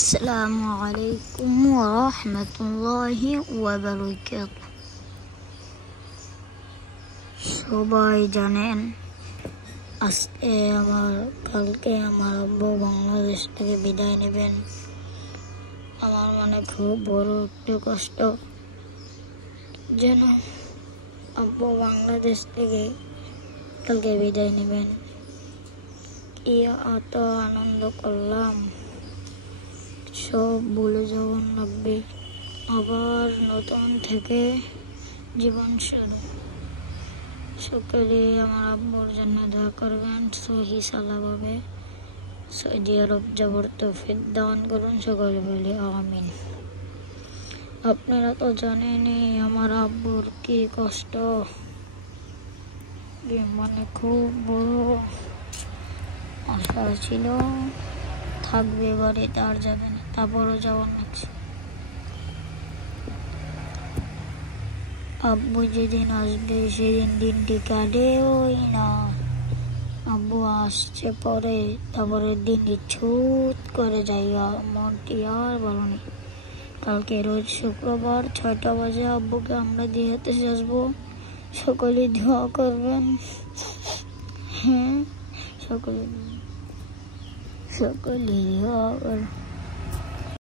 আসসালামুআলাইকুম ওয়া রাহমাতুল্লাহি ওয়া বারাকাতুহু। সবাই জানেন কালকে আমার আব্বু বাংলাদেশ থেকে বিদায় নেবেন। আমার মনে খুব বড় একটু কষ্ট, যেন আব্বু বাংলাদেশ থেকে কালকে বিদায় নেবেন। কি এত আনন্দ করলাম, সব ভুলে যাওয়ার লাগবে, আবার নতুন থেকে জীবন শুরু। সকলে আমার আব্বুর জন্য দোয়া করবেন, সহি সালামভাবে সৌদি আরব যাবার তৌফিক দান করুন। সকলে বলে আমিন। আপনারা তো জানেনই আমার আব্বুর কি কষ্ট, মানে খুব বড় আশা ছিল থাকবে বাড়িতে, আর যাবে না, তারপরও যাওয়ার লাগছে। আব্বু যেদিন আসবে সেদিন দিনটি কাটেওই না। আব্বু আসছে পরে, তারপরে দিনটি ছুট করে যাই, মনটি আর ভালো নেই। কালকে রোজ শুক্রবার 6টা বাজে আব্বুকে আমরা দিয়ে আসবো। সকলে দোয়া করবেন। হ্যাঁ, সকলে দোয়া করবেন।